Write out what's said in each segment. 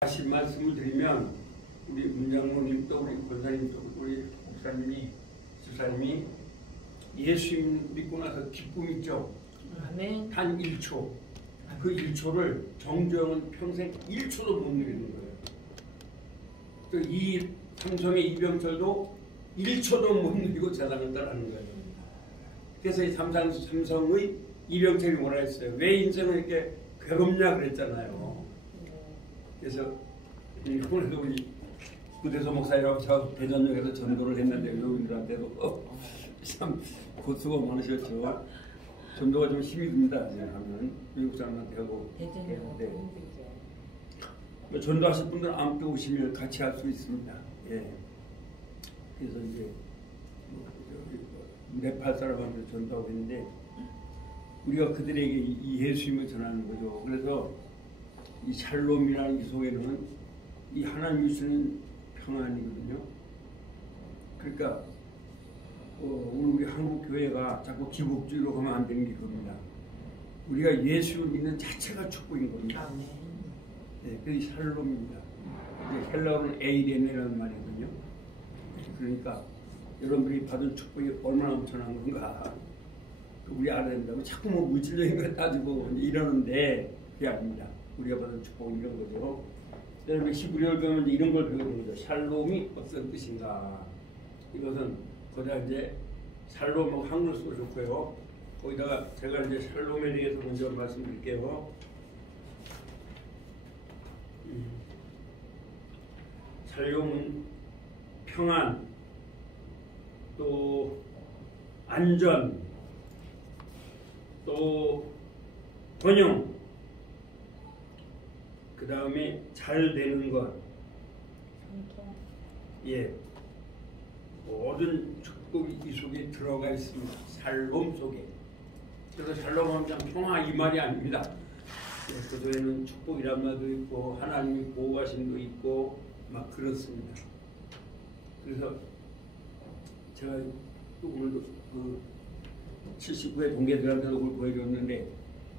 다시 말씀을 드리면 우리 문장모님도 우리 권사님도 우리 목사님이 집사님이 예수 믿고 나서 기쁨 있죠. 아멘. 단 1초. 그 1초를 정주영은 평생 1초도 못 누리는 거예요. 또 이 삼성의 이병철도 1초도 못 누리고 세상을 떠나는 거예요. 그래서 이 삼성의 이병철이 뭐라 했어요? 왜 인생을 이렇게 괴롭냐 그랬잖아요. 그래서 오늘도 우리 구대소 목사님하고 저 대전역에서 전도를 했는데 여러분들한테도 참 고수고 많으셨죠. 전도가 좀 힘이 듭니다. 하면 미국 사람한테 하고 네. 전도하실 분들 아무튼 오시면 같이 할 수 있습니다. 예. 그래서 이제 네팔 사람한테 전도하고 있는데 우리가 그들에게 이 예수님을 전하는 거죠. 그래서 이 샬롬이라는 이 속에는 이 하나님이 주시는 평안이거든요. 그러니까 오늘 우리 한국 교회가 자꾸 기복주의로 가면 안 되는 게 그겁니다. 우리가 예수를 믿는 자체가 축복인 겁니다. 네, 그게 샬롬입니다. 헬라어는 에이레네라는 말이거든요. 그러니까 여러분들이 받은 축복이 얼마나 엄청난 건가 우리 알아야 된다고 자꾸 뭐 물질적인 걸 따지고 이러는데 그게 아닙니다. 우리가 받은 축복은 이런 거죠. 여러분 히브리어를 배우면 이런 걸 배우는 거죠. 샬롬이 어떤 뜻인가. 이것은 거기다 이제 샬롬하고 한글 써줬고요. 거기다가 제가 이제 샬롬에 대해서 먼저 말씀드릴게요. 샬롬은 평안, 또 안전, 또 번영, 그 다음에 잘 되는 것, 예, 모든 축복이 이 속에 들어가 있습니다. 샬롬 속에. 그래서 샬롬하면 그냥 평화 이 말이 아닙니다. 예, 그 속에는 축복이란 말도 있고 하나님이 보호하심도 있고 막 그렇습니다. 그래서 제가 오늘도 그 79회 동계들한테 그걸 보여줬는데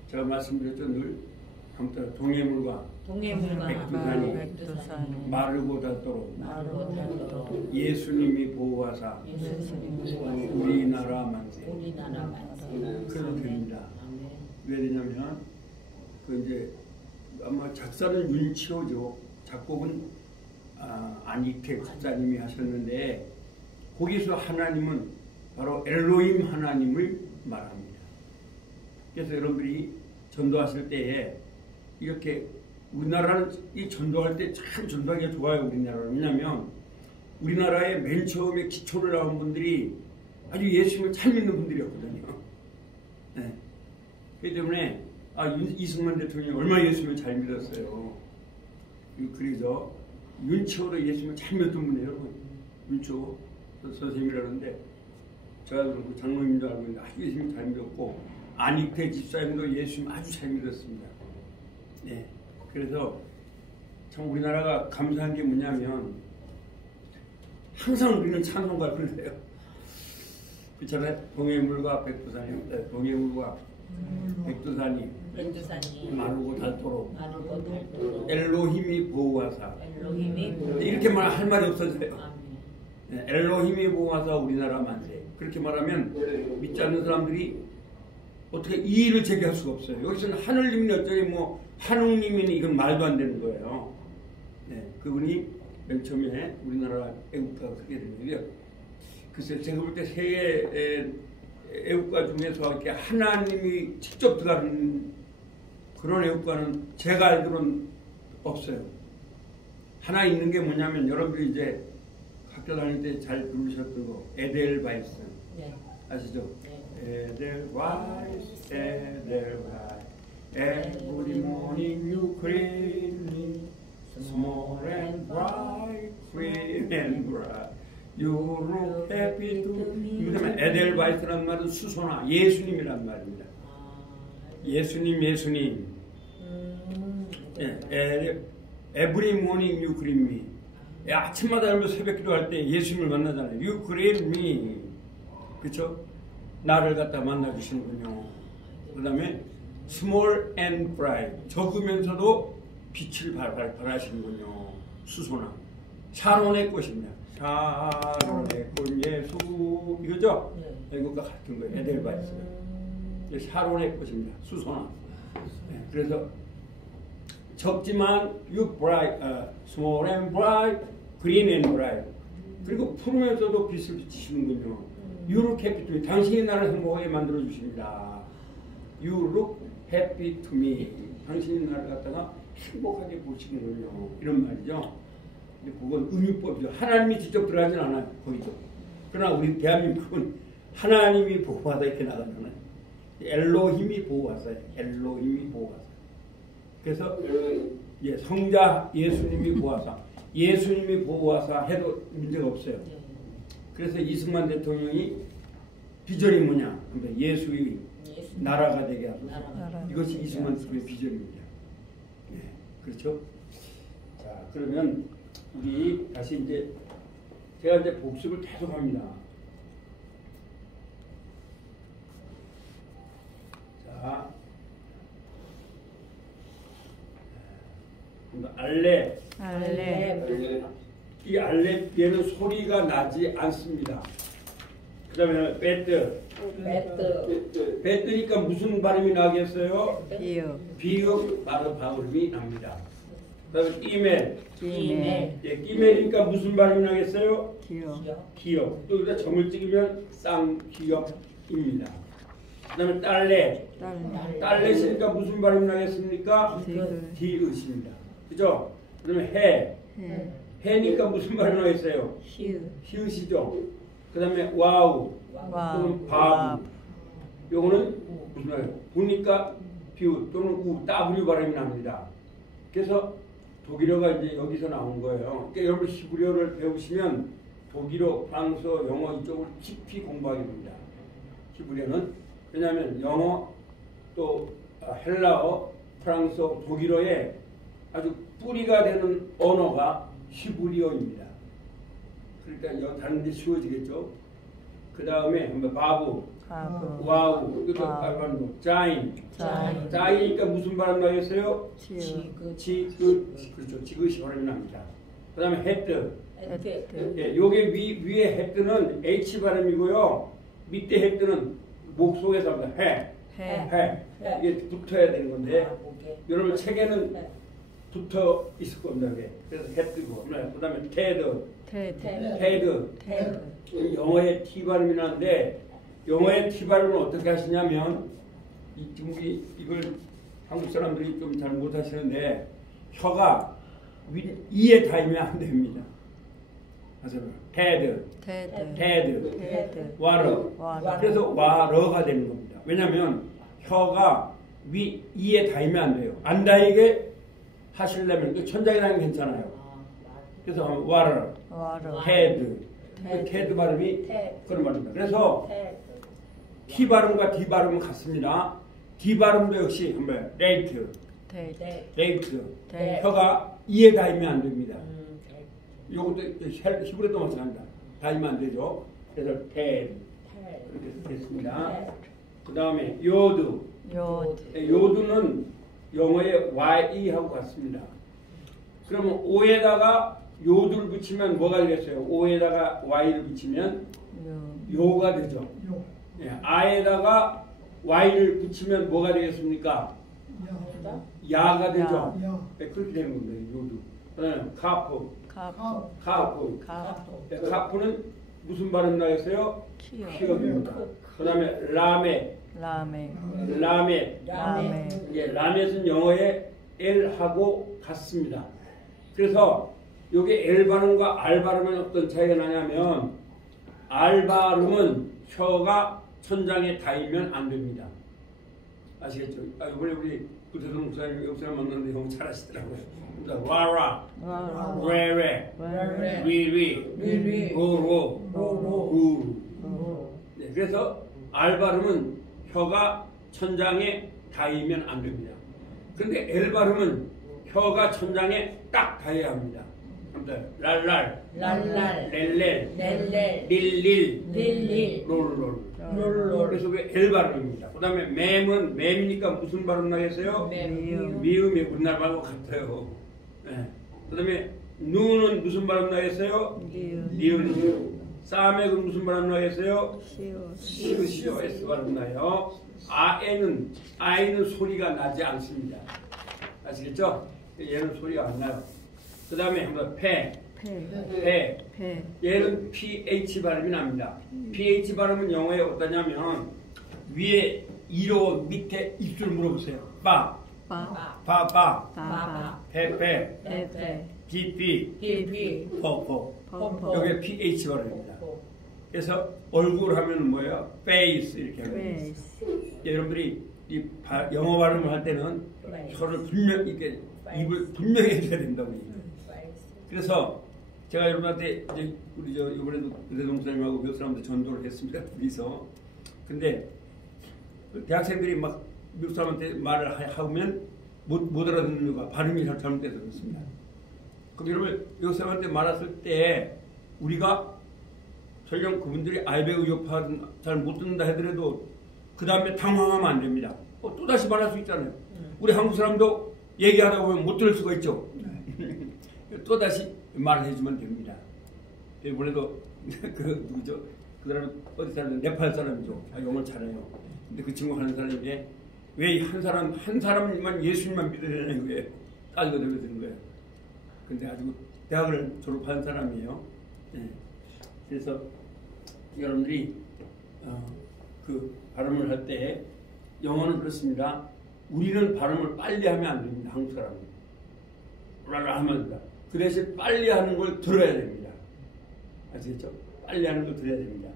제가 말씀드렸죠. 늘 아무튼 동해물과 백두산이 마르고 닳도록 예수님이 보호하사 우리나라 만세. 그래도 됩니다. 왜 되냐면 그 이제 아마 작사는 윤치호죠. 작곡은 안익택 집사님이 하셨는데 거기서 하나님은 바로 엘로힘 하나님을 말합니다. 그래서 여러분들이 전도하실 때에 이렇게 우리나라는 이 전도할 때 참 전도하기가 좋아요. 우리나라는. 왜냐하면 우리나라에 맨 처음에 기초를 나온 분들이 아주 예수님을 잘 믿는 분들이었거든요. 네. 그렇기 때문에 이승만 대통령이 얼마나 예수님을 잘 믿었어요. 그래서 윤초로 예수님을 잘 믿었던 분이에요. 윤초 선생님이라는데 제가 장로님인 줄 알고 있는데 아주 예수님 잘 믿었고 안익태 집사님도 예수님 아주 잘 믿었습니다. 네. 그래서 참 우리나라가 감사한 게 뭐냐면 항상 우리는 찬송가를 불러요. 그렇잖아요. 동해물과 백두산이 동해물과 백두산이 마르고 닳도록 엘로힘이 보호하사 이렇게 할 말이 없어져요. 네, 엘로힘이 보호하사 우리나라 만세. 그렇게 말하면 믿지 않는 사람들이 어떻게 이의를 제기할 수가 없어요. 여기서는 하늘님이 어쩌니 뭐 한웅님이니 이건 말도 안 되는 거예요. 네, 그분이 맨 처음에 우리나라 애국가가 크게 되는데요. 글쎄 제가 볼 때 세계 애국가 중에서 이렇게 하나님이 직접 들어가는 그런 애국가는 제가 알기로는 없어요. 하나 있는 게 뭐냐면 여러분들이 이제 학교 다닐 때 잘 부르셨던 거 에델바이스 네. 아시죠? 네. 에델바이스 에델바이스 Every morning you create me small and bright, free and bright. You look happy to me. 에델바이스라는 말은 수소나 예수님이란 말입니다. 예수님. Every morning you create me. 아침마다 여러분 새벽 기도할 때 예수님을 만나잖아요. You create me. 그렇죠? 나를 갖다 만나주시는군요. 그 다음에 small and bright. 적으면서도 빛을 발하시는군요. 수소나 샤론의 꽃입니다. 샤론의 꽃 예수 이거죠? 이것과 같은 거예요. 에델바이스가 샤론의 꽃입니다. 수소나. 네, 그래서 적지만 you bright, small and bright, green and bright. 그리고 푸르면서도 빛을 비치시는군요. You look happy to me. 당신이 나를 행복하게 만들어 주십니다. You look happy to me. 당신이 나를 갖다가 행복하게 보시는군요. 이런 말이죠. 근데 그건 은유법이죠. 하나님이 직접 들어가진 않아요. 거기도. 그러나 우리 대한민국은 하나님이 보호하다 이렇게 나가잖아요. 엘로힘이 보호하사요. 엘로힘이 보호하사. 그래서 성자 예수님이 보호하사. 예수님이 보호하사 해도 문제가 없어요. 그래서 이승만 대통령이 비전이 뭐냐? 예수의 나라가 되게 하소서. 이것이 이승만 대통령의 비전입니다. 네, 그렇죠? 자, 그러면 우리 다시 이제 제가 이제 복습을 계속합니다. 자, 알레. 이 알레비에는 소리가 나지 않습니다. 그 다음에 베트. 베트니까 무슨 발음이 나겠어요? 비읍 발음이 납니다. 그 다음에 끼멜. 끼멜이니까 무슨 발음이 나겠어요? 기역. 또 여기다 점을 찍으면 쌍기역입니다. 그 다음에 딸렛이니까 무슨 발음이 나겠습니까? 디읒입니다. 그죠? 그 다음에 해니까 무슨 발음이 나겠어요? 히읗이죠. 그 다음에 와우. 또는 바부. 요거는 무슨 말이에요? 부니까 비읒 또는 우, W 발음이 납니다. 그래서 독일어가 이제 여기서 나온 거예요. 그러니까 여러분 히브리어를 배우시면 독일어, 프랑스어, 영어 이쪽을 깊이 공부하게 됩니다. 히브리어는. 왜냐하면 영어, 또 헬라어, 프랑스어, 독일어에 아주 뿌리가 되는 언어가 히브리어입니다. 그러니까 다른 데 쉬워지겠죠. 그 다음에 바부, 와우, 자이니까 무슨 발음 나겠어요? 그렇죠. 지그시 발음이 납니다. 그 다음에 헤드. 요게 위에 헤드는 H 발음이고요. 밑에 헤드는 목 속에서 합니다. 이게 붙어야 되는 건데, 여러분 책에는 붙어 있을 겁니다. 그래서 헤드고, 그 다음에 테드. 영어의 T 발음이 나는데, 영어의 T 발음을 어떻게 하시냐면, 이걸 한국 사람들이 좀 잘 못하시는데, 혀가 이에 닿으면 안 됩니다. 테드, 와러. 그래서 와러가 되는 겁니다. 왜냐하면 혀가 이에 닿으면 안 돼요. 안 닿이게 하시려면 천장이라면 괜찮아요. 그래서 와러, 테드 발음이 그런 말입니다. 그래서 T 발음과 D 발음은 같습니다. D 발음도 역시 한번 레이트. 혀가 이에 닿으면 안 됩니다. 요것도 히브리어도 마찬가지입니다. 닿으면 안 되죠. 그래서 이렇게 됐습니다. 그 다음에 요드는 영어의 Ye하고 같습니다. 그러면 O에다가 요드를 붙이면 뭐가 되겠어요? O에다가 Y를 붙이면 요가 되죠. 아에다가 Y를 붙이면 뭐가 되겠습니까? 야가 되죠. 그렇게 되는 겁니다. 요드. 그 다음에 카프는 무슨 발음 나겠어요? 키업입니다. 그 다음에 라멧은 영어의 L하고 같습니다. 그래서 요게 L 발음과 R 발음은 어떤 차이가 나냐면, R 발음은 혀가 천장에 닿으면 안 됩니다. 아시겠죠? 이번에 우리 구태선 목사님 옆사람 만났는데 형 잘하시더라고요. 와라, 레레, 리리, 로로, 우. 네, 그래서 R 발음은 혀가 천장에 닿으면 안 됩니다. 그런데 L 발음은 혀가 천장에 딱 닿아야 합니다. 랄랄, 랄랄, 렐렐, 렐렐, 릴릴, 릴릴, 롤롤. 롤롤. 그래서 왜 L 발음입니다. 그 다음에 맴은 맴이니까 무슨 발음 나겠어요? 미음이 우리나라 말하고 같아요. 네. 그 다음에 누는 무슨 발음 나겠어요? 니은. 싸움액은 무슨 발음 나겠어요? 시오 S 발음 나요. 아이는 소리가 나지 않습니다. 아시겠죠? 얘는 소리가 안 나요. 그 다음에 한번 폐. 얘는 PH 발음이 납니다. PH 발음은 영어에 어떠냐면 위에 이로 밑에 입술 물어보세요. 빠. 페. 피. 포. 여기 PH 발음입니다. 그래서 얼굴 하면 뭐예요? face 이렇게 하면 여러분들이 영어 발음을 할 때는 혀를 분명히 이렇게 입을 분명히 해줘야 된다고 얘기해요. 그래서 제가 여러분한테 이제 우리 이번에도 의대동 선생님하고 몇 사람들 전도를 했습니다. 둘이서. 근데 대학생들이 막 미국 사람한테 말을 하면 못 알아듣는 이유가 발음이 잘못돼서 그렇습니다. 그럼 여러분 미국 사람한테 말했을 때 우리가 설령 그분들이 알베우 요파 잘 못 듣는다 하더라도 그 다음에 당황하면 안 됩니다. 또다시 말할 수 있잖아요. 우리 한국 사람도 얘기하다 보면 못 들을 수가 있죠. 또다시 말을 해주면 됩니다. 이번에도 누구죠? 그 사람은 어디 사람? 네팔 사람이죠. 영어를 잘해요. 근데 그 친구 하는 사람이 왜 한 사람만 예수님만 믿으려는 거예요. 따지고 들려드는 거예요. 근데 아주 대학을 졸업한 사람이에요. 네. 그래서 여러분들이 그 발음을 할 때 영어는 그렇습니다. 우리는 발음을 빨리 하면 안 됩니다. 한국 사람은 라라 하면 됩니다. 그 대신 빨리 하는 걸 들어야 됩니다. 아시겠죠? 빨리 하는 걸 들어야 됩니다.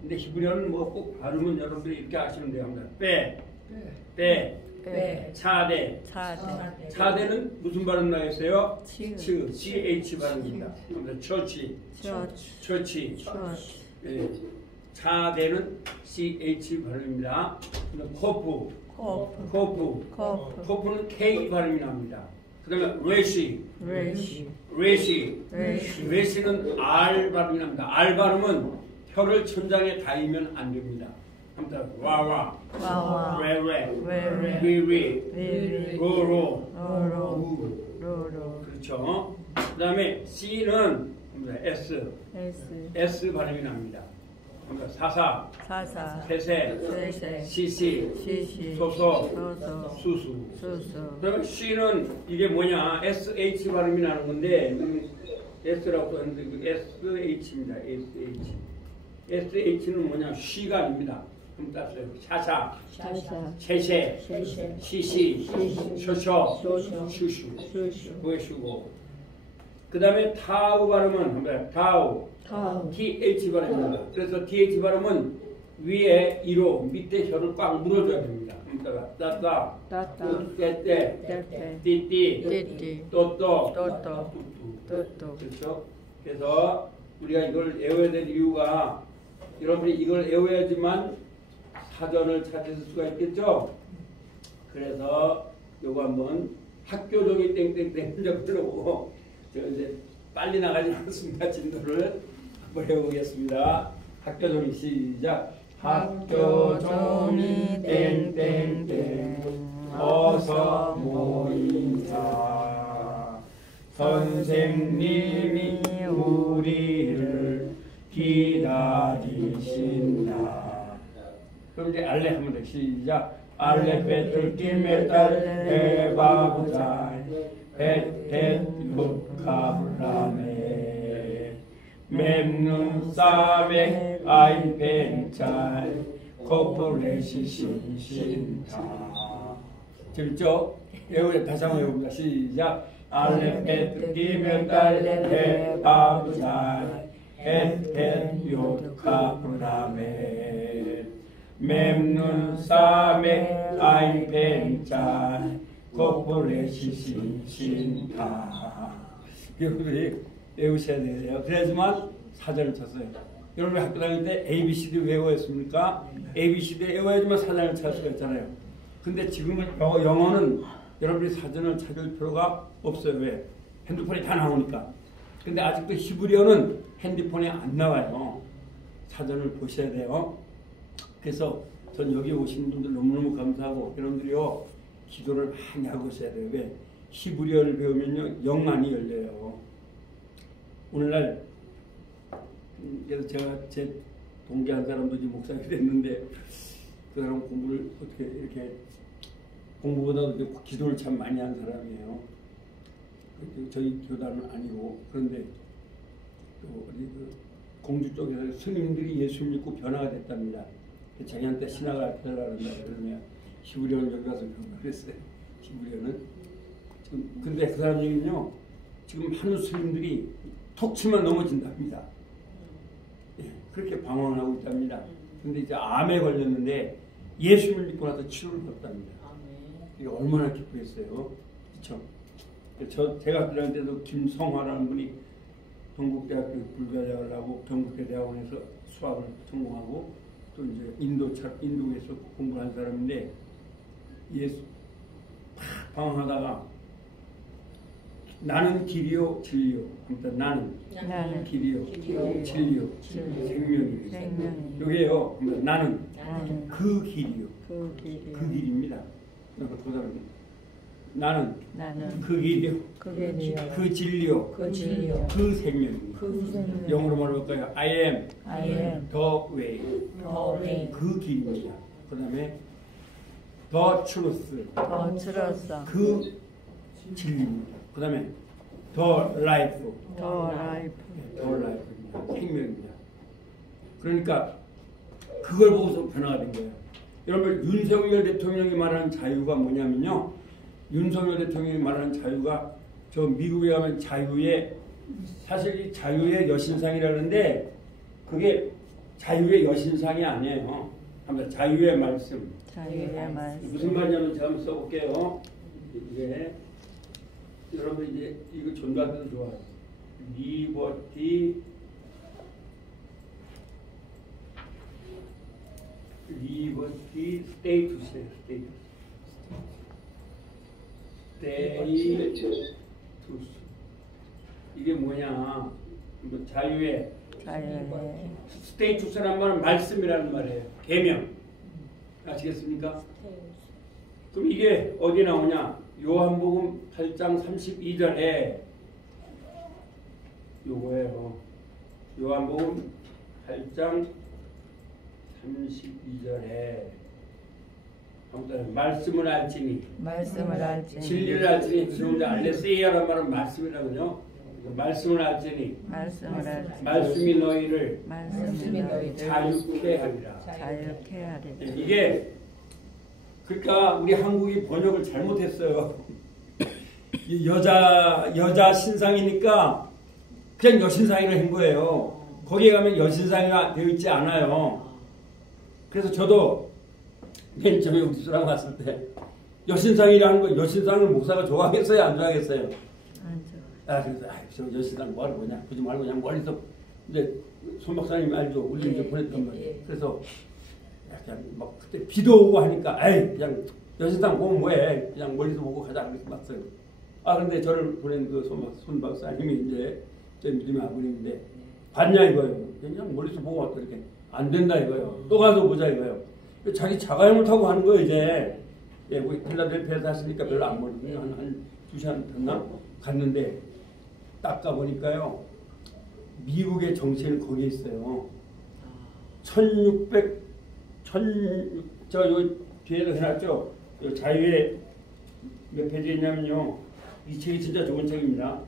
근데 히브리어는 뭐 꼭 발음은 여러분들이 이렇게 아시면 돼요. 차대는 무슨 발음 나겠어요? CH 발음입니다. 처치. 예. 차대는 CH 발음입니다. 코프는 K 발음이 납니다. 그 다음에 레시는 R 발음이 납니다. R 발음은 혀를 천장에 닿으면 안 됩니다. 아무튼 와와, 리, 로로. 그렇죠. 그 다음에 C는 S 발음이 납니다. 사사, 세세, 시시, 소소, 수수. 그러면 C는 이게 뭐냐? SH 발음이 나는 건데 S라고 했는데 SH입니다. SH는 뭐냐? 쉬가 아닙니다. 그럼 따서요. 샤샤, 셰셰, 시시, 쇼쇼, 슈슈. 그게 쉬고. 그 다음에 타우 발음은 타우. TH 발음입니다. 그래서 TH 발음은 위에 이로 밑에 혀를 꽉 물어줘야 됩니다. 따따, 떼떼, 띠띠, 또또. 그렇죠? 그래서 우리가 이걸 외워야 될 이유가 여러분이 이걸 외워야지만 사전을 찾을 수가 있겠죠? 그래서 요거 한번 학교종이 땡땡땡 적어보고 제가 이제 빨리 나가지 않습니다. 진도를 한번 해보겠습니다. 학교종이 시작. 학교종이 땡땡땡 어서 모이자. 선생님이 우리를 기다리신다. 그럼 이제 알레 하면 돼. 시작. 알레 베틀 길메탈 에바부자이 벳벳 육카블라메 맵눈 싸메 아이벤찰 코프레시 신신타. 재밌죠? 외우래 다시 한번 해봅니다. 시작. 알레 베틀 길메탈 에바부자이 벳벳 육카블라메 맵눈 싸메 아이벤찰 코프레시 신신타. 여러분들이 외우셔야 돼요. 그래야지만 사전을 쳤어요. 여러분이 학교 다닐 때 ABCD 외워했습니까? ABCD 외워야지만 사전을 찰 수가 있잖아요. 근데 지금은 영어는 여러분이 사전을 찾을 필요가 없어요. 왜? 핸드폰이 다 나오니까. 근데 아직도 히브리어는 핸드폰에 안 나와요. 사전을 보셔야 돼요. 그래서 전 여기 오신 분들 너무너무 감사하고 여러분들이요 기도를 많이 하고 있어야 돼요. 왜? 히브리어를 배우면요 영안이 열려요. 오늘날 그래서 제가 제 동기 한 사람도 이제 목사가 됐는데 그 사람 공부를 어떻게 이렇게 공부보다도 기도를 참 많이 한 사람이에요. 저희 교단은 아니고 그런데 어디 그 공주 쪽에서 스님들이 예수 믿고 변화가 됐답니다. 자기한테 신학을 알려달라고 그러면 히브리어는 여기 가서 그랬어요. 히브리어는 지금 근데 그 사람 얘기는요 지금 한우 스님들이 톡 치면 넘어진답니다. 예, 그렇게 방황을 하고 있답니다. 근데 이제 암에 걸렸는데 예수를 믿고 나서 치료를 받았답니다. 이게 얼마나 기쁘겠어요. 그렇죠? 제가 들어갈 때도 김성화라는 분이 동국대학교 불가대학을 하고 경북대대학원에서 수학을 전공하고 또 이제 인도에서 공부한 사람인데 예수 방황하다가 나는 길이요 진리요. 아무튼 나는 길이요 진리요 생명이요. 여기에요. 나는 그 길이요. 그 길입니다. 나는 그 길이요. 그 진리요. 그 생명이요. 영어로 말해볼까요? I am the way. 그 길입니다. 그 다음에 the truth. 그 진리입니다. 그 다음에 the life. 생명입니다. 그러니까 그걸 보고서 변화가 된 거예요. 여러분 윤석열 대통령이 말하는 자유가 뭐냐면요. 윤석열 대통령이 말하는 자유가 저 미국에 가면 자유의 사실 이 자유의 여신상이라는데 그게 자유의 여신상이 아니에요. 한번 자유의 말씀. 무슨 말이냐면 제가 한번 써볼게요. 이게 여러분 이제 이거 전도할 때도 좋아요. 리버티 스테이투스예요. 스테이투스. 이게 뭐냐? 자유의 스테이투스란 말은 말씀이라는 말이에요. 계명. 아시겠습니까? 그럼 이게 어디 나오냐? 요한복음 8장 32절에 요거예요. 요한복음 8장 32절에 아무튼 말씀을 알지니 진리를 알지니 그런데 알레세이아란 말은 말씀이라고요. 말씀을 알지니 말씀이 너희를 자유케 하리라. 이게 그러니까 우리 한국이 번역을 잘못했어요. 여자 신상이니까 그냥 여신상이라 한 거예요. 거기에 가면 여신상이가 되어 있지 않아요. 그래서 저도 맨 처음에 우리수랑 왔을 때 여신상이라는 거 여신상을 목사가 좋아하겠어요? 안 좋아하겠어요? 그래서 저 여신상 뭐하러 보냐 보지 말고 그냥 멀리서 이제 손 박사님 알죠? 우리 이제 보냈단 말이에요. 그래서 약간 막 그때 비도 오고 하니까 그냥 여신상 보면 뭐해 그냥 멀리서 보고 가자 그래서 왔어요. 근데 저를 보낸 그 손 박사님이 이제 제 믿음의 아버님인데 봤냐 이거예요. 그냥 멀리서 보고 왔다 이렇게 안 된다 이거예요. 또 가서 보자 이거예요. 자기 자가용을 타고 하는 거예요 이제. 예, 우리 필라델피아에 샀으니까 별로 안 멀거든요. 한 2시간 됐나? 갔는데 딱 가보니까요. 미국의 정치는 거기에 있어요. 1600 저 여기 뒤에도 해놨죠. 자유의 몇 페이지에 있냐면요. 이 책이 진짜 좋은 책입니다.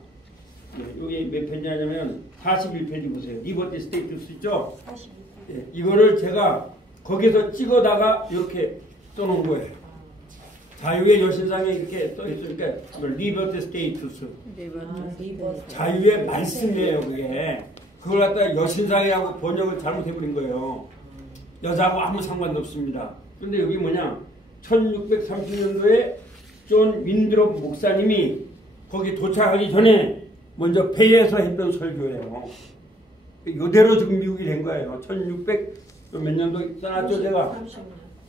예, 여기 몇 페이지냐면 41페이지 보세요. 리버티 스테이투스 있죠? 41페이지. 예, 이거를 제가 거기서 찍어다가 이렇게 써놓은 거예요. 자유의 여신상에 이렇게 써있으니까 리버티 스테이투스. 자유의 말씀이에요 그게. 그걸 갖다가 여신상이라고 번역을 잘못해버린 거예요. 여자하고 아무 상관도 없습니다. 근데 여기 뭐냐 1630년도에 존 윈드롭 목사님이 거기 도착하기 전에 먼저 폐에서 했던 설교예요. 이대로 지금 미국이 된 거예요. 1600 몇 년도 써놨죠 제가.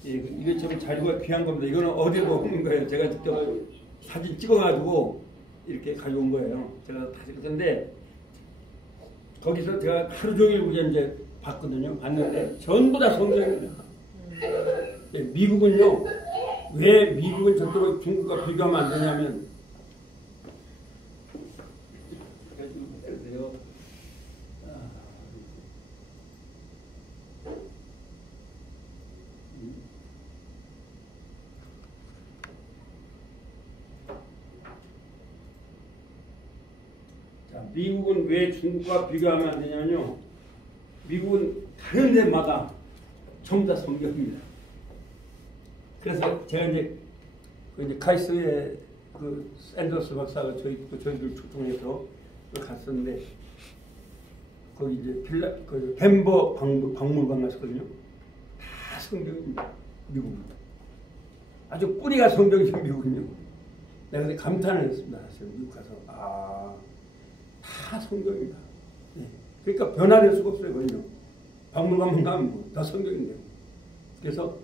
예, 이게 참 자료가 귀한 겁니다. 이거는 어디로 없는 거예요. 제가 직접 사진 찍어가지고 이렇게 가져온 거예요. 제가 다 찍었는데 거기서 제가 하루 종일 이제 봤거든요. 봤는데 전부 다 성경입니다. 네, 미국은요. 왜 미국은 저쪽으로 중국과 비교하면 안 되냐면 미국은 왜 중국과 비교하면 안 되냐면요. 미국은 다른 데마다 전부 다 성경입니다. 그래서 제가 이제 카이스트의 그 샌더스 박사가 저희들 초청해서 갔었는데 거기 이제 그 덴버 박물관 갔었거든요. 다 성경입니다. 미국은 아주 뿌리가 성경이죠. 미국은요. 내가 그때 감탄을 했습니다. 사실 미국 가서 다 성경입니다. 네. 그러니까 변화될 수가 없어요. 그럼요. 박물관만 가면 다 성경인데요. 그래서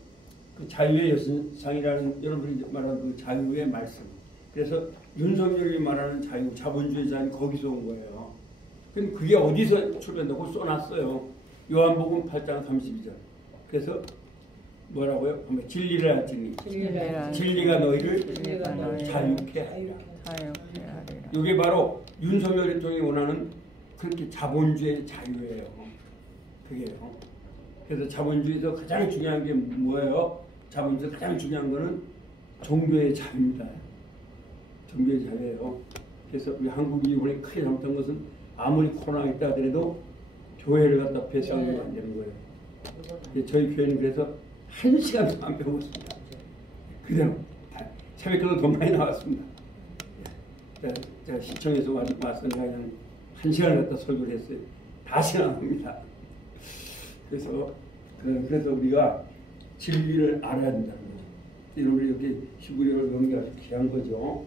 그 자유의 여신상이라는 여러분이 말하는 그 자유의 말씀. 그래서 윤석열이 말하는 자유, 자본주의자는 거기서 온 거예요. 그럼 그게 어디서 출발한다고 써놨어요. 요한복음 8장 32절. 그래서 뭐라고요? 진리를 알지니 진리가 너희를 자유케 하리라. 이게 바로 윤석열 대통령이 원하는 그렇게 자본주의의 자유예요. 그게요. 그래서 자본주의에서 가장 중요한 게 뭐예요? 자본주의에서 가장 중요한 거는 종교의 자유입니다. 종교의 자유예요. 그래서 우리 한국이 이번에 크게 잘못한 것은 아무리 코로나가 있다 하더라도 교회를 갖다 배상하면 안 되는 거예요. 저희 교회는 그래서 1시간도 안 배웠습니다. 그대로 새벽에도 더 많이 나왔습니다. 제가 시청에서 왔으니까 그냥 1시간을 갖다 설교를 했어요. 다시 나옵니다. 그래서 우리가 진리를 알아야 된다는 거죠. 여러분이 이렇게 히브리어를 배우는 게 아주 귀한 거죠.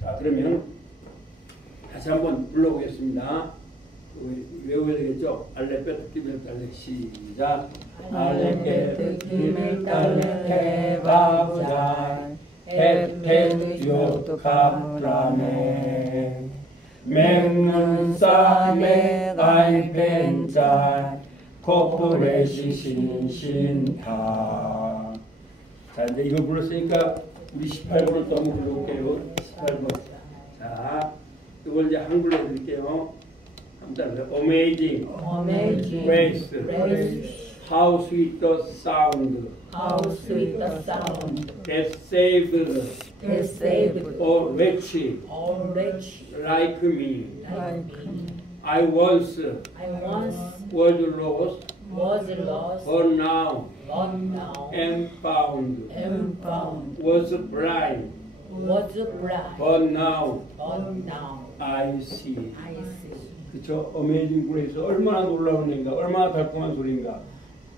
자, 그러면 다시 한번 불러보겠습니다. 외워야 되겠죠? 알레베트 기멜 달레 시작. 알레베트 기멜 달레 바부잘 에펜 요카브라메 맹는 싸메 가이펜잘 코프레시 신신타. 자, 이제 이거 불렀으니까 우리 18번을 또 한번 불러볼게요. 18번. 자, 이걸 이제 한글로 해드릴게요. Amazing, grace, how sweet the sound, that saved a wretch like me. I once was lost, but now am found, was blind, but now I see. 그렇죠? Amazing Grace 얼마나 놀라운 얘기인가, 얼마나 달콤한 소리인가.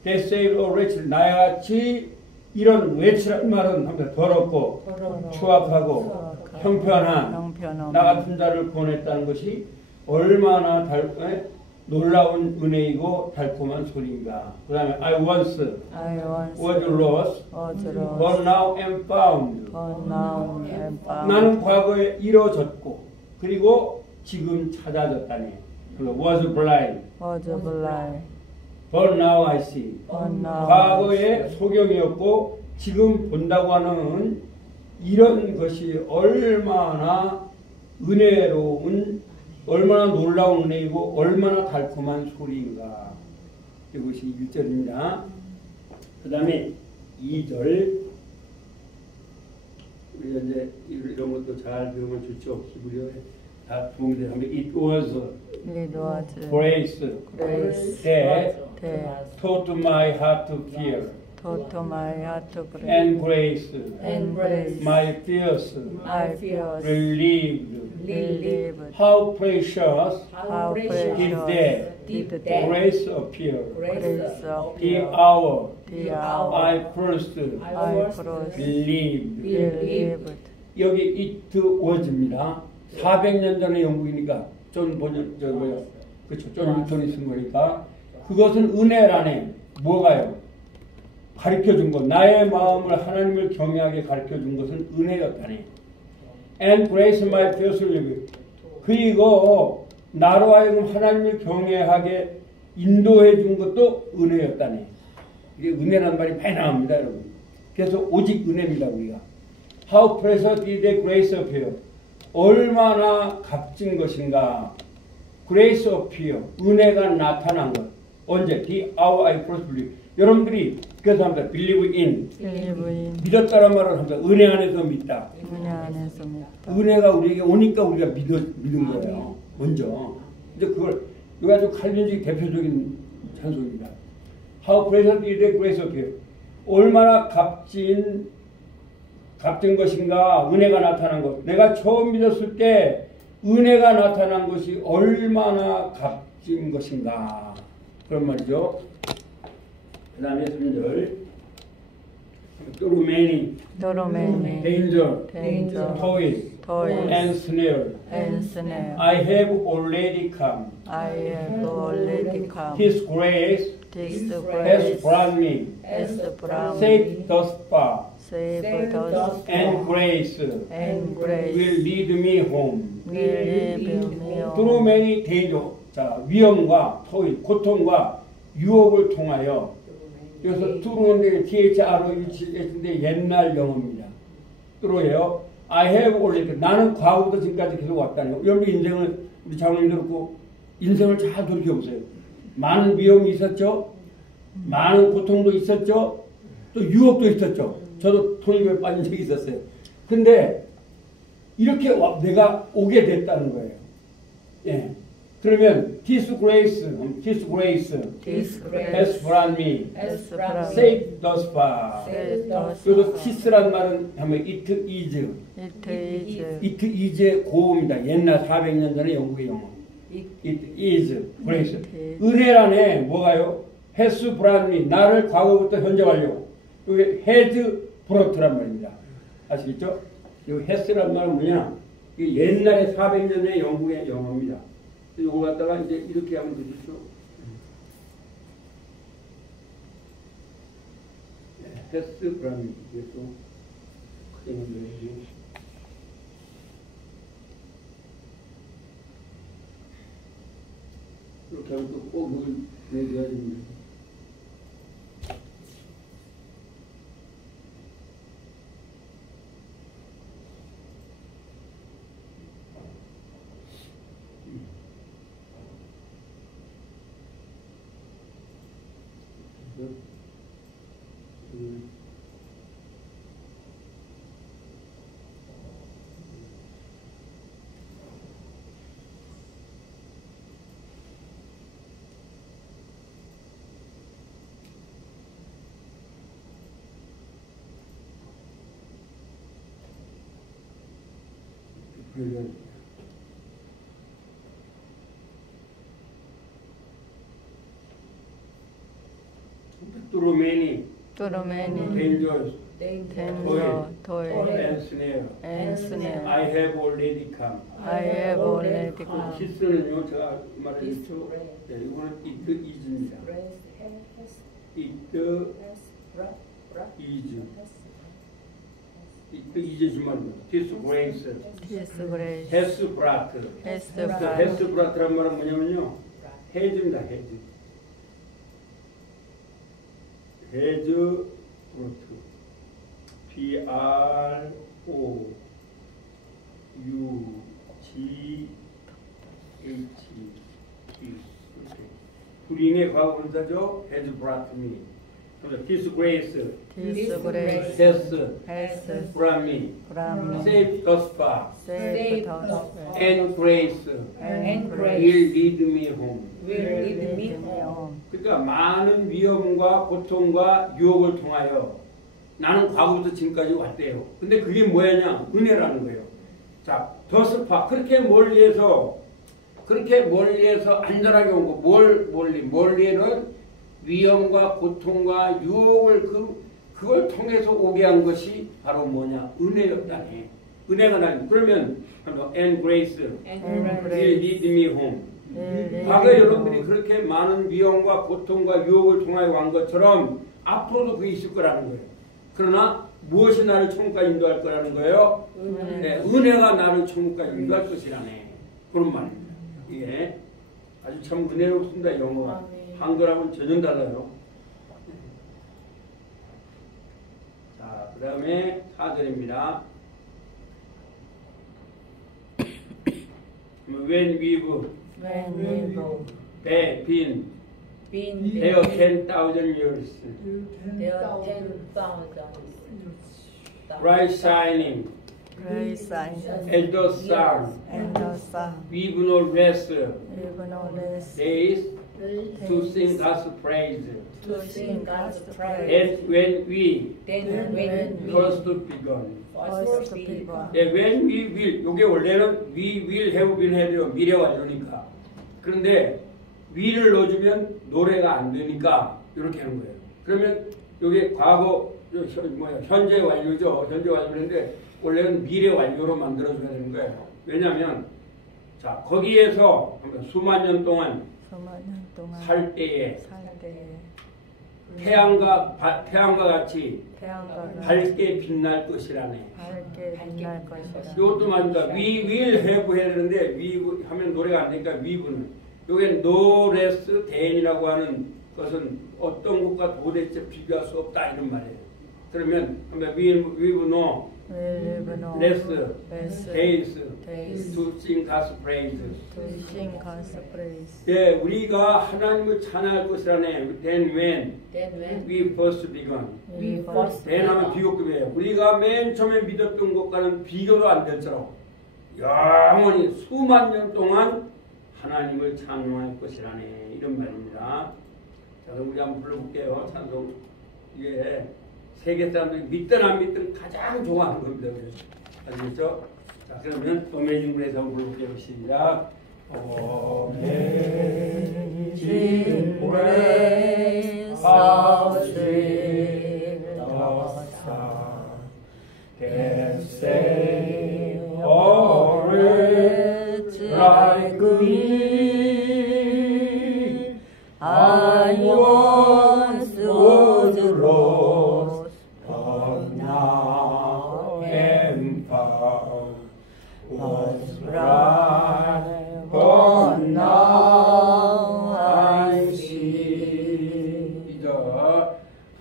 That saved a wretch, 나같이 이런 wretch란 말은 항상 더럽고 추악하고 형편한 나 같은 자를 구원했다는 것이 얼마나 놀라운 은혜이고 달콤한 소리인가. 그 다음에 I once was lost, but now am found. 나는 과거에 잃어졌고 그리고 지금 찾아졌다니. Was blind, but now I see. 과거에 소경이었고 지금 본다고 하는 이런 것이 얼마나 은혜로운, 얼마나 놀라운 은혜이고 얼마나 달콤한 소리인가. 이것이 1절입니다. 그 다음에 2절. 우리가 이제 이런 것도 잘 배우면 좋죠. 히브리어에 다 도움이 되는데 It was grace that taught my heart to fear. And grace my fears relieved. How precious did that grace appear the hour I first believed. 여기 it was입니다. 400년 전의 영국이니까 존 본연 그렇죠. 존 뉴턴이 쓴 거니까 그것은 은혜라네. 뭐가요? 가르쳐 준 것. 나의 마음을 하나님을 경외하게 가르쳐 준 것은 은혜였다네. And grace my fears relieved. 그리고 나로 하여금 하나님을 경외하게 인도해 준 것도 은혜였다네. 이게 은혜란 말이 많이 나옵니다, 여러분. 그래서 오직 은혜입니다, 우리가. How precious is the grace of you. 얼마나 값진 것인가. Grace of you. 은혜가 나타난 것. 언제? The hour I first believe. 여러분들이 그래서 합니다. Believe in. 믿었다는 말을 합니다. 은혜 안에서 믿다. 은혜 안에서 믿다. 은혜가 우리에게 오니까 우리가 믿은 거예요. 먼저. 이제 그걸 이거 아주 칼빈주의 대표적인 찬송입니다. How precious is the grace of you. 얼마나 값진 것인가. 은혜가 나타난 것. 내가 처음 믿었을 때 은혜가 나타난 것이 얼마나 값진 것인가. 그런 말이죠. 그 다음에 3절. Through many, danger, toil, and snare, I have already come. His grace has brought me safe thus far, and grace will lead me home. Through many danger, 자, 위험과 토일, 고통과 유혹을 통하여. 여기서 뚜루인데 THROUCH인데 옛날 영어입니다. 뚜루예요. I have already. 나는 과거부터 지금까지 계속 왔다네요. 여러분 인생을 우리 장로님들 그렇고 인생을 잘 돌이켜보세요. 많은 위험이 있었죠. 많은 고통도 있었죠. 또 유혹도 있었죠. 저도 토익에 빠진 적이 있었어요. 근데 이렇게 내가 오게 됐다는 거예요. 예. 그러면 His grace has brought me safe thus far. 여기서 His란 말은 하면 it is 고음이다. 옛날 400년 전에 영국의 영어. It is grace. 은혜란에 뭐가요? has brought me. 나를 과거부터 현재 완료. 여기 has brought란 말입니다. 아시겠죠? 여기 has란 말은 뭐냐? 옛날에 400년 전에 영국의 영어입니다. 이걸 갖다가 이제 이렇게 하면 되겠죠. 패스 브라미 이것도 크게 만들어야지. 이렇게 하면 또 꼭 이걸 내줘야 됩니다. Through many dangers, toil, and snare, I have already come. His는요, 제가 말했죠. 네, 이거는 it is입니다. It is 말입니다. His grace has brought. has brought란 말은 뭐냐면요, has입니다. has brought. B-R-O-U-G-H-T. 불임의 과거분사죠. has brought me. His grace has brought me safe thus far, and grace will lead me home. 그러니까 많은 위험과 고통과 유혹을 통하여 나는 과거부터 지금까지 왔대요. 근데 그게 뭐냐냐? 은혜라는 거예요. 자, thus far. 그렇게 멀리에서 안전하게 온 거. 멀리에는 위험과 고통과 유혹을 그걸 통해서 오게 한 것이 바로 뭐냐? 은혜였다네. 은혜가 나니. 그러면 and grace will lead me home. 과거에 여러분들이 그렇게 많은 위험과 고통과 유혹을 통하여 온 것처럼 앞으로도 그게 있을 거라는 거예요. 그러나 무엇이 나를 천국까지 인도할 거라는 거예요? 네, 은혜가 나를 천국까지 인도할 것이라네. 그런 말입니다. 예, 아주 참 은혜롭습니다. 영어가 한글하고는 전혀 달라요. 자, 그 다음에 4절입니다. When we've been there 10,000 years, bright shining Great sign as the sun, and the sun, we've no rest even on this days to sing God's praise. to sing God's praise. And when we Then when first begun, First people, 예, when we will, 이게 원래는 we will have been 해야 돼요. 미래 완료니까. 그런데 will을 넣어주면 노래가 안 되니까 이렇게 하는 거예요. 그러면 이게 과거, 현재 완료죠. 현재 완료인데 원래는 미래 완료로 만들어줘야 되는 거예요. 왜냐하면 자 거기에서 수만 년 동안 수많은 동안 살 때에 살 때에 태양과 같이 태양과 밝게 빛날 것이라네. 밝게 빛날 것이라. 이것도 맞습니다. We will have 해야 되는데 we 하면 노래가 안 되니까 we는 이게 no less than이라고 하는 것은 어떤 것과 도대체 비교할 수 없다 이런 말이에요. 그러면 we've no less days to sing God's praise. to sing God's praise. 예, 우리가 하나님을 찬양할 것이라네. Then when we first begun. we first 대나무 비교급이에요. 우리가 맨 처음에 믿었던 것과는 비교도 안 될 정도로 영원히 수만 년 동안 하나님을 찬양할 것이라네. 이런 말입니다. 자, 그럼 우리 한번 불러볼게요. 찬송. 이게 세계 사람들이 믿든 안 믿든 가장 좋아하는 겁니다. 아시겠죠? 자, 그러면 어메이징 그레이스 한번 불러볼게요. 시작. Amazing grace, how sweet the sound that saved a wretch like me. I once was lost, but now am found. Was blind, but now I see.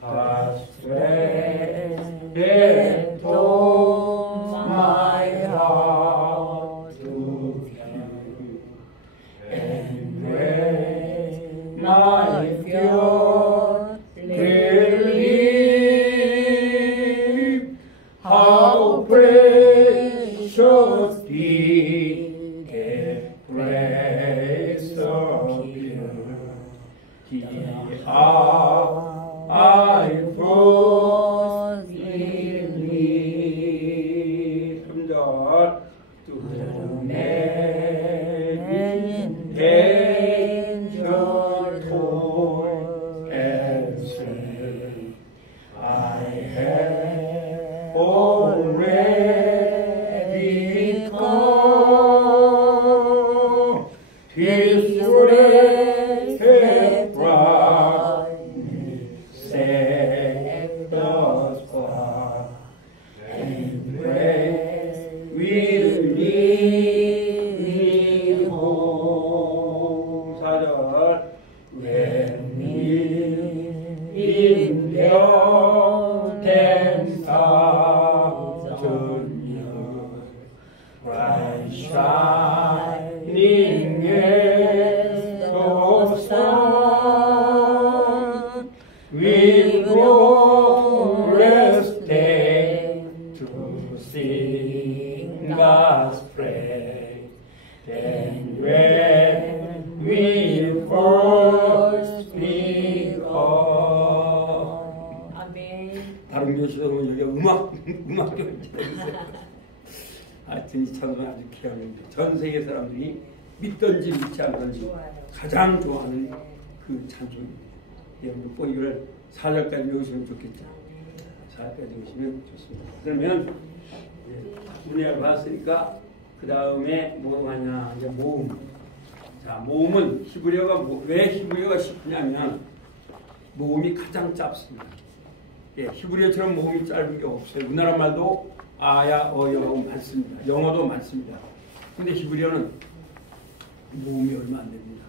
God's grace that taught my heart to feel, and grace my fear relief. How precious did that grace appear. The hour I was in need. To the man in danger toil and sin, I have already come. His grace hath brought me safe thus far, and grace will lead me home. 4절. When we endure 10,000 years, bright shining as the sun, we will resting to sing God's praise. Then when we first begun. 아멘. 다른 교실은 여기 음악 교실이 있어요. 하여튼 이 찬송은 아주 귀합니다. 전 세계 사람들이 믿든지 믿지 않든지 가장 좋아하는 그 찬송입니다. 여러분 꼭 이걸 4절까지 외우시면 좋겠죠. 4절까지 외우시면 좋습니다. 그러면 은혜를 받았으니까 그 다음에 뭐 하냐 이제 모음. 자, 모음은 히브리어가 왜 히브리어가 쉽냐면 모음이 가장 짧습니다. 예, 히브리어처럼 모음이 짧은 게 없어요. 우리나라 말도 아야 어여하고 많습니다. 영어도 많습니다. 근데 히브리어는 모음이 얼마 안 됩니다.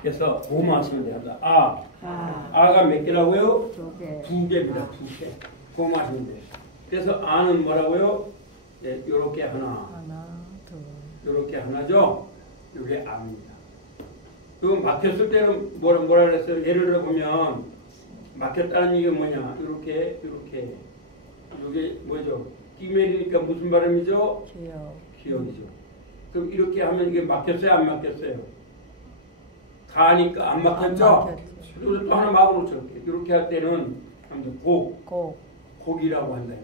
그래서 고마 쓰면 됩니다. 아가 몇 개라고요? 2개. 2개입니다. 2개. 고마 쓰면 돼요. 그래서 아는 뭐라고요? 네, 요렇게 하나. 하나, 둘. 요렇게 하나죠? 요게 아입니다. 그 막혔을 때는 뭐라 그랬어요? 예를 들어 보면 막혔다는 얘기가 뭐냐? 요렇게 요게 뭐죠? 끼메리니까 무슨 발음이죠? 기억이죠. 그럼 이렇게 하면 이게 막혔어요? 안 막혔어요? 가니까 안 막혔죠? 그리고 또 하나 막아놓죠. 이렇게 할 때는 곡이라고 한다.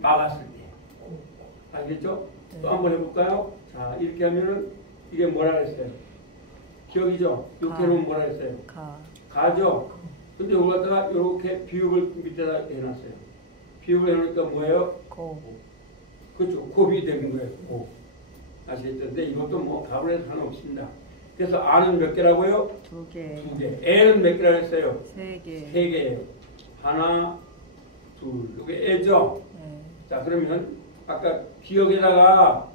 막았을 때. 알겠죠? 네. 또 한번 해볼까요? 자, 이렇게 하면은 이게 뭐라 그랬어요? 기억이죠? 이렇게 하면 뭐라 그랬어요? 가죠? 근데 여기 갖다가 이렇게 비읍을 밑에다 해놨어요. 비읍을 해놓으니까 뭐예요? 그렇죠. 곱이 되는 거예요. 곱. 아시겠죠? 근데 이것도 뭐 답을 해도 상관없습니다. 그래서 아는 몇 개라고요? 2개. 2개. 애는 몇 개라 했어요? 3개. 3개예요. 하나, 둘. 이게 애죠? 네. 자, 그러면 아까 기억에다가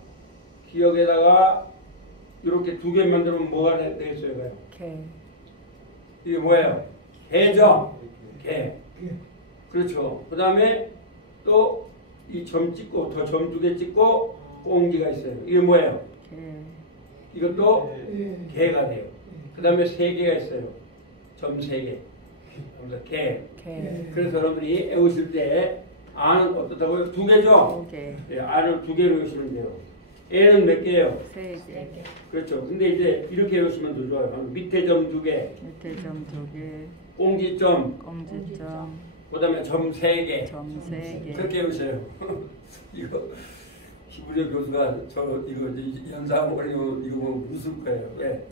이렇게 2개 만들면 뭐가 되겠어요? 개. 이게 뭐예요? 개죠? 개. 그렇죠. 그 다음에 또 이 점 찍고 더 점 2개 찍고 꽁지가 있어요. 이게 뭐예요? 개. 이것도 개가 돼요. 그 다음에 3개가 있어요. 점 3개. 그래서 개. 그래서 여러분들이 외우실 때 아는 어떻다고요? 2개죠? 2개. 네, 아는 2개로 외우시면 돼요. 애는 몇 개예요? 3개. 그렇죠. 근데 이제 이렇게 외우시면 더 좋아요. 밑에 점 2개. 밑에 점 2개. 꽁지점. 그 다음에 점 3개. 점 3개. 그렇게 외우세요. 이거 히브리어 교수가 이거 연사하고 이거 보면 웃을 거예요. 왜?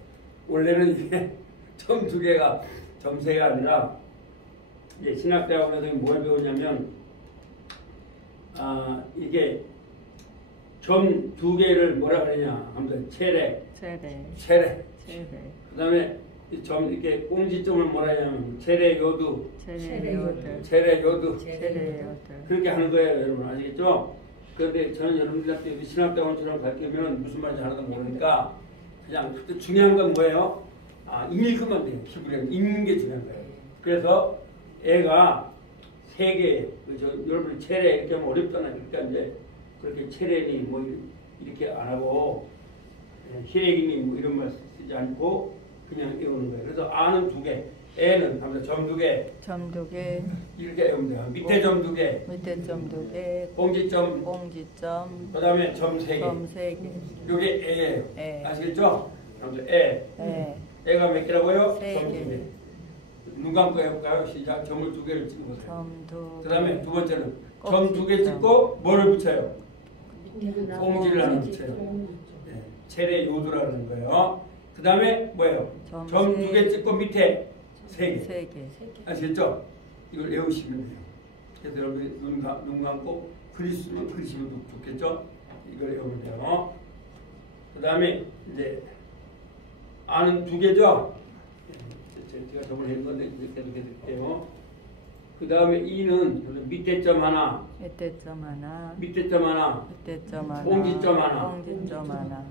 원래는 이게 점 2개가 점 3개가 아니라 이제 신학대학원에서 뭘 배우냐면 이게 점 2개를 뭐라 그러냐 하면 체레. 그 다음에 점 이렇게 꽁지점을 뭐라 하냐면 체레 요두. 그렇게 하는 거예요, 여러분. 아시겠죠? 그런데 저는 여러분들한테 신학대학원처럼 가르치면 무슨 말인지 하나도 모르니까 그냥 중요한 건 뭐예요? 읽으면 돼요. 히브리어는 읽는 게 중요한 거예요. 그래서 애가 3개, 여러분 체레 이렇게 하면 어렵잖아요. 그러니까 이제 그렇게 체레니 뭐 이렇게 안 하고 히레기니 뭐 이런 말 쓰지 않고 그냥 외우는 거예요. 그래서 아는 2개, 애는 점 2개, 이렇게 외우면 돼요. 밑에 점 2개, 꽁지점, 그 다음에 점 3개. 이게 애예요. 아시겠죠? 애가 몇 개라고요? 3개. 눈 감고 해볼까요? 시작. 점을 2개를 찍어보세요. 그 다음에 두 번째는 점 2개 찍고 뭐를 붙여요? 꽁지를 하나 붙여요. 네. 체레 요두라는 거예요. 그 다음에 뭐예요? 점 2개 찍고 밑에 3개. 아시겠죠? 이걸 외우시면 돼요. 그래서 여러분이 눈 감고 그리시면 좋겠죠? 이걸 외우면 돼요. 그 다음에 이제 아는 2개죠? 제가 저번에 했는 건데 이렇게 드릴게요. 그 다음에 이는 밑에 점 하나, 꽁지점 하나.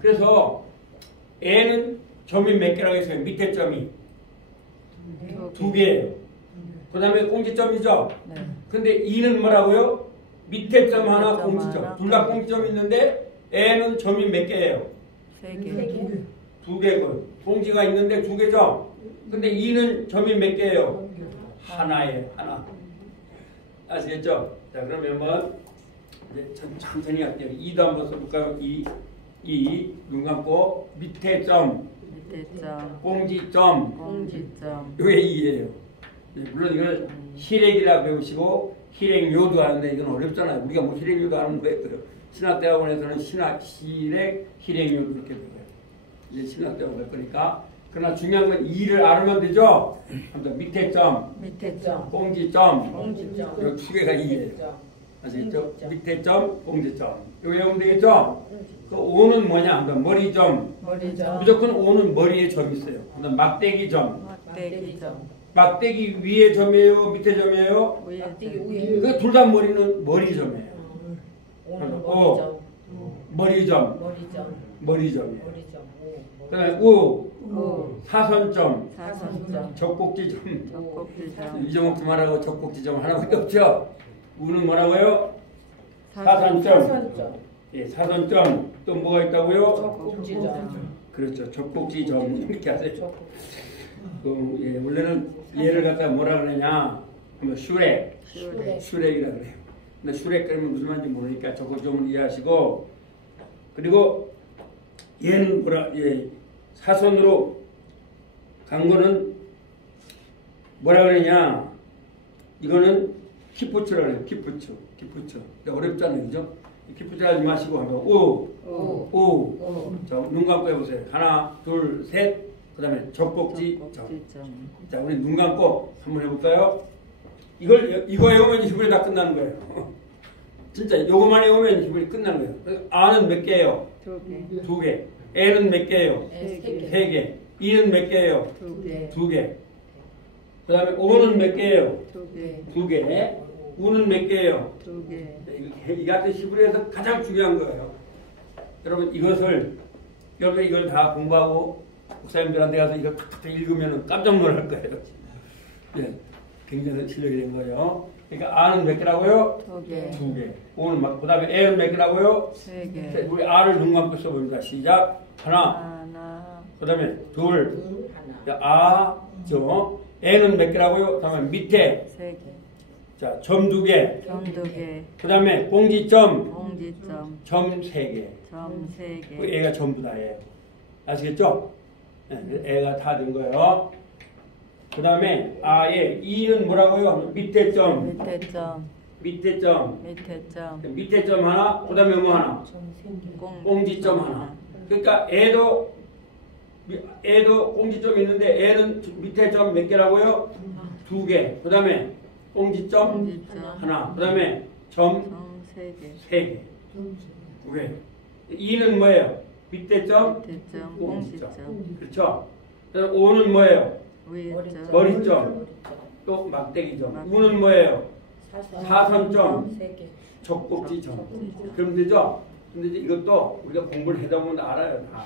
그래서 애는 점이 몇 개라고 했어요? 밑에 점이 2개예요. 그 다음에 꽁지점이죠? 근데 이는 뭐라고요? 밑에 점 하나, 꽁지점. 둘 다 꽁지점이 있는데 애는 점이 몇 개예요? 3개. 2개고 꽁지가 있는데 2개죠? 근데 이는 점이 몇 개예요? 하나예요. 하나. 아시겠죠? 자, 그러면 한번 이제 천천히 할게요. 2도 한번 써볼까요? 2, 눈 감고 밑에 점, 꽁지점. 이게 2예요. 물론 이걸 희렉이라 배우시고 희렉요도 하는데 이건 어렵잖아요. 우리가 뭐 희렉요도 하는 거예요. 신학대학원에서는 희렉요도 그렇게 배워요. 이제 신학대학원 할 거니까. 그러나 중요한 건 2를 알으면 되죠? 아무튼 밑에 점, 꽁지점. 여기 2개가 2예요. 아시겠죠? 밑에 점, 꽁지점. 이거 외우면 되겠죠? 그 5는 뭐냐? 머리점. 무조건 5는 머리에 점이 있어요. 막대기 점. 막대기 위에 점이에요? 밑에 점이에요? 그 둘 다 머리는 머리점이에요. 머리점. 머리점이에요. 그다음에 우, 우, 사선점, 사선점, 적곡지점. 적곡지점, 이정옥 말하고 적곡지점 하나밖에 없죠. 우는 뭐라고요? 사선점. 예, 사선점. 또 뭐가 있다고요? 적곡지점, 그렇죠. 적곡지점 이렇게 하세요. 예, 원래는 얘를 갖다 뭐라 그러냐? 한번 슈렉, 슈렉이라 그래요. 근데 슈렉 그러면 무슨 말인지 모르니까 적곡점을 이해하시고, 그리고 얘는 예, 사선으로 간 거는 뭐라 그러냐? 이거는 키푸츠라 그래요. 키푸츠. 어렵잖아요, 그죠? 키푸츠 하지 마시고 한번 우. 자, 눈 감고 해보세요. 하나, 둘, 셋. 그다음에 적곡지점. 자, 우리 눈 감고 한번 해볼까요? 이거 외우면 히브리 다 끝나는 거예요. 진짜 요거만 외우면 히브리 끝나는 거예요. 그래서 아는 몇 개예요? 2개, 2개. 애는 몇 개예요? 3개. 이는 몇 개예요? 2개, 2개. 그 다음에 오는 몇 개예요? 2개, 2개. 우는 몇 개예요? 2개, 이 같은 히브리에서 가장 중요한 거예요. 여러분 여러분 이걸 다 공부하고 목사님들한테 가서 이걸 탁탁 읽으면 깜짝 놀랄 거예요. 예, 굉장히 실력이 된 거예요. 그러니까 아는 몇 개라고요? 2개, 2개. 오는 그 다음에 애는 몇 개라고요? 3개, 우리 아를 눈 감고 써봅니다. 시작. 하나. 하나, 그 다음에 둘. 죠. 애는 몇 개라고요? 다음에 밑에. 3개, 자, 점 2개. 점 2개, 그 다음에 공지점. 공지점, 점 3개. 점 그 3개, 애가 전부 다예요. 아시겠죠? 네, 애가 다 된 거예요. 그 다음에 아의 이는 뭐라고요? 밑에 점. 밑에 점, 밑에 점. 밑에 점, 밑에 점 하나. 그 다음에 뭐 하나? 공지점 하나. 그러니까 애도 공지점이 있는데 애는 밑에 점 몇 개라고요? 2개. 그 다음에 공지점 공지점, 하나. 그 다음에 점 점 3개, 3개. 왜? 이는 뭐예요? 밑에 점, 밑에 점, 공지점. 공지점, 그렇죠? 그다음 오는 뭐예요? 위에 점, 머리점. 또 막대기점. 우는 뭐예요? 사선점, 적곡지점. 그럼 되죠? 근데 이제 이것도 우리가 공부를 해다 보면 알아요, 다.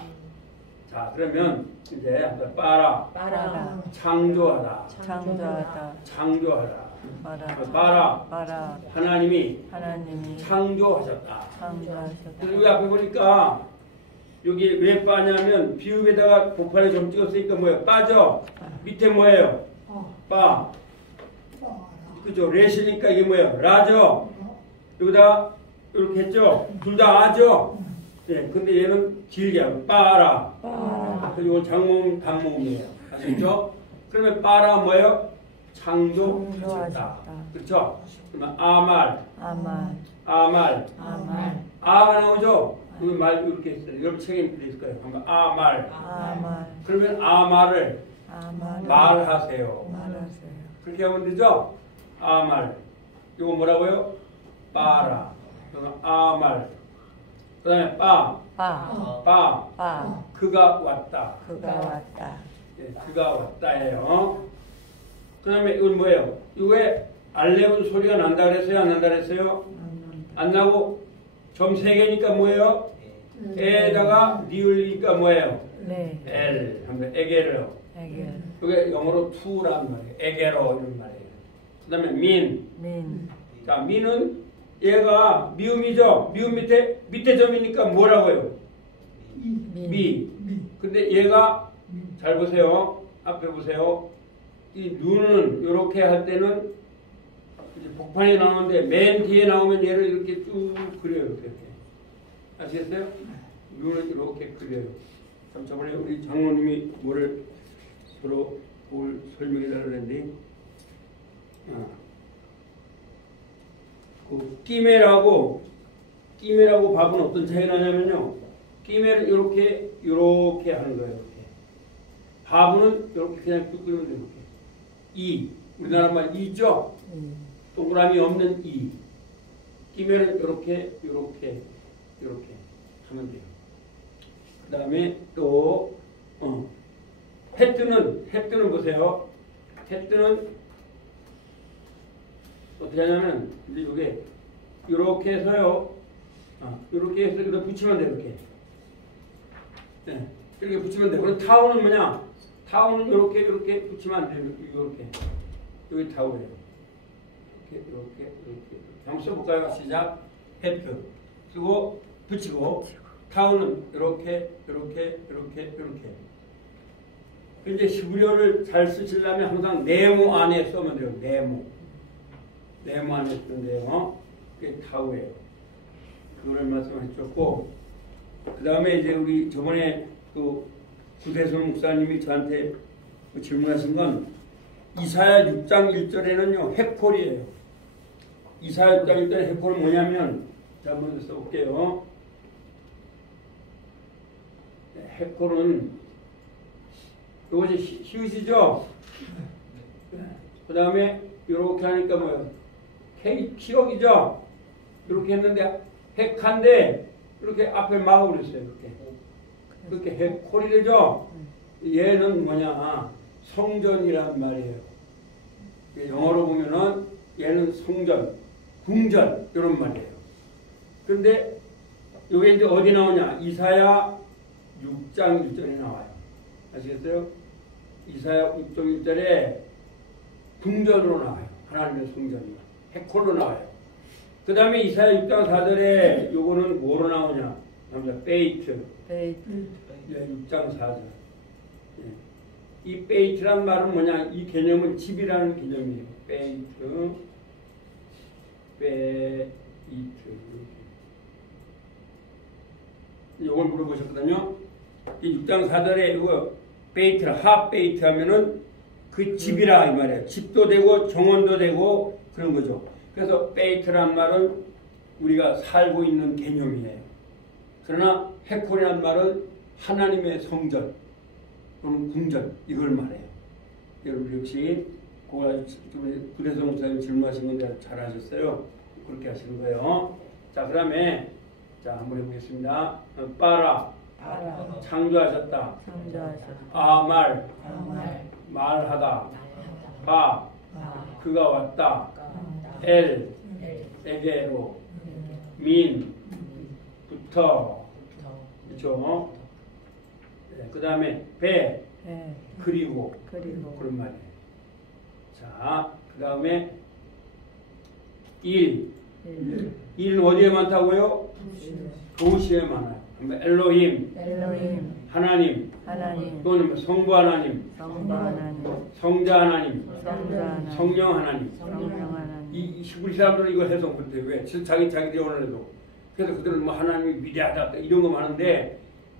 자, 그러면 이제 한번 빠라. 빠라, 창조하다. 창조하다, 창조하다. 빠라, 빠라. 빠라, 하나님이 하나님이 창조하셨다. 창조하셨다, 그래서 여기 앞에 보니까 여기 왜 빠냐면 비읍에다가 복판에 점 찍었으니까 뭐예요? 빠져. 밑에 뭐예요? 빠. 그죠? 레시니까 이게 뭐예요? 라죠. 여기다 이렇게 했죠? 둘 다 아죠? 네, 근데 얘는 길게 하고 빠라. 그리고 이건 장모음, 단모음이에요. 아시죠? 그러면 빠라 뭐예요? 창조하셨다. 그렇죠? 그러면 아말. 아가 나오죠? 그 말 이렇게 있어요. 여러분 책에 있을 거예요. 한번 아말. 그러면 아말을 말하세요. 그렇게 하면 되죠? 아말. 이거 뭐라고요? 빠라. 그러면 아말. 그 다음에 빠. 그가 왔다. 예, 그가 왔다예요. 그 다음에 이건 뭐예요? 이거 왜 알레온 소리가 난다 그랬어요? 안 난다 그랬어요? 안 나고 점 3개니까 뭐예요? 에다가 리을이니까 뭐예요? 엘. 하면 에게르. 이게 영어로 투라는 말이에요. 에게로 이런 말이에요. 그 다음에 민. 자, 민은 얘가 미음이죠? 미음 밑에 점이니까 뭐라고요? 미. 근데 얘가 잘 보세요. 앞에 보세요. 이 눈은 이렇게 할 때는 이제 복판에 나오는데 맨 뒤에 나오면 얘를 이렇게 쭉 그려요. 이렇게. 아시겠어요? 눈은 이렇게 그려요. 참 저번에 우리 장로님이 뭐를 서로 뭘 설명해 달라는데 그 끼메라고 밥은 어떤 차이가 나냐면요. 끼메를 이렇게 하는 거예요. 이렇게. 밥은 이렇게 그냥 뚝 끓이면 돼요. 이렇게. 이 우리나라 말 이죠. 동그라미 없는 이. 끼메는 이렇게 하면 돼요. 그 다음에 또 해뜨는 보세요. 해뜨는 어떻게 하냐면 이제 이게 이렇게 해서요. 이렇게 해서 여기다 붙이면 돼요. 이렇게. 네. 이렇게 붙이면 돼. 그럼 타우는 뭐냐? 타우는 이렇게 붙이면 안 돼요. 이렇게. 여기 타우예요. 이렇게. 한번 써볼까요? 시작. 헤드. 쓰고 붙이고 타우는 이렇게. 이제 히브리어를 잘 쓰시려면 항상 네모 안에 쓰면 돼요. 네모 안에 쓰는데요. 그게 타우예요. 그거를 말씀하셨고, 그 다음에 이제 우리 저번에 그 구대선 목사님이 저한테 질문하신 건 이사야 6장 1절에는요 해콜이에요. 이사야 6장 1절에 해콜은 뭐냐면, 자 먼저 써볼게요. 해콜은 이것이 쉬우시죠? 그 다음에 이렇게 하니까 뭐예요? 키역이죠? 이렇게 했는데 핵한데 이렇게 앞에 막아버렸어요. 그렇게 해콜이 되죠? 얘는 뭐냐? 성전이란 말이에요. 영어로 보면은 얘는 성전, 궁전 이런 말이에요. 그런데 이게 이제 어디 나오냐? 이사야 6장 1절에 나와요. 아시겠어요? 이사야 6장 1절에 궁전으로 나와요. 하나님의 성전이. 해콜로 나와요. 그 다음에 이사야 6장 4절에 요거는 뭐로 나오냐? 베이트. 예, 6장 4절. 예. 이 베이트란 말은 뭐냐? 이 개념은 집이라는 개념이에요. 베이트. 요걸 물어보셨거든요. 이 6장 4절에 이거 베이트라, 핫베이트 하면은 그 집이라 이 말이에요. 집도 되고 정원도 되고 그런 거죠. 그래서 베이트란 말은 우리가 살고 있는 개념이에요. 그러나 해콜이란 말은 하나님의 성전 또는 궁전 이걸 말해요. 여러분 역시 구대성 목사님 질문하신 건데 잘하셨어요. 그렇게 하시는 거예요. 자, 그 다음에 자 한번 해보겠습니다. 빠라 창조하셨다. 아말 말하다. 바 그가 왔다. 엘 에게로 민 부터 그렇죠. 네, 그 다음에 배 그리고 그런 말이에요. 자, 그 다음에 일은 어디에 많다고요? 도시에 많아요. 엘로힘 하나님 또는 성부 하나님 성자 하나님 성령 하나님 이 히브리 사람들은 이거 해서 그런데 왜? 자기들이 오늘 해도 그래서 그들은 뭐 하나님이 위대하다 이런 거 많은데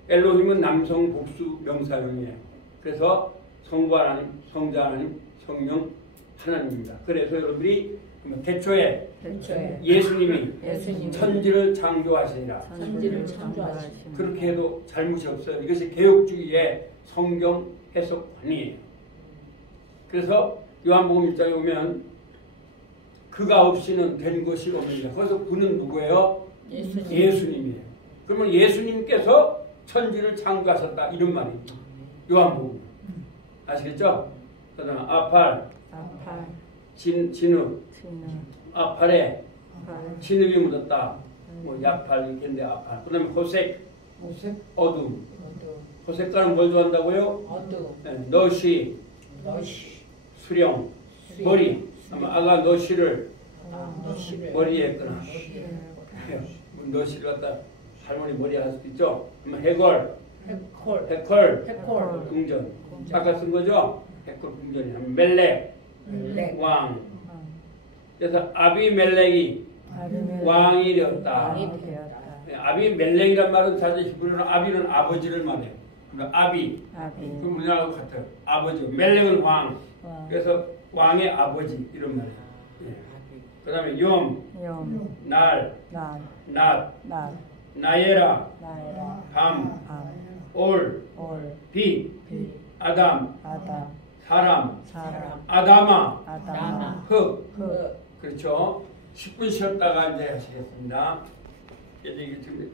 엘로힘은 남성 복수 명사형이에요. 그래서 성부 하나님 성자 하나님 성령 하나님입니다. 그래서 여러분들이 태초에 예수님이 천지를 창조하시니라. 그렇게 해도 잘못이 없어요. 이것이 개혁주의의 성경 해석관이에요. 그래서 요한복음 1장에 오면 그가 없이는 된 것이 없느니라. 그래서 그는 누구예요? 예수님이에요. 그러면 예수님께서 천지를 창조하셨다 이런 말이에요. 요한복음 아시겠죠? 그다음에 아팔 진흙 아팔에 진흙이 묻었다. 뭐 약팔 이렇게 했는데 아팔. 그 다음에 호색 어둠. 호색깔은 뭘 좋아한다고요? 어둠. 네, 너시 수령 머리. 아가 너시를 머리에 했거나 너시를 갖다 할머니 머리에 할 수도 있죠. 해골 궁전. 아까 쓴 거죠? 해골 궁전이. 멜렉 왕. 그래서 아비멜렉이 왕이 되었다. 아비멜렉이란 말은 사실 히브리어는 아비는 아버지를 말해요. 그러니까 아비. 그럼 우리나라하고 같아요. 아버지. 멜렉은 왕. 그래서 왕의 아버지 이런 말이에요. 예. 그 다음에 염, 날, 낮, 나예라, 밤, 올, 빛, 아담, 사람, 아다마, 흙. 그렇죠. 10분 쉬었다가 이제 하시겠습니다. 이제 이게 지금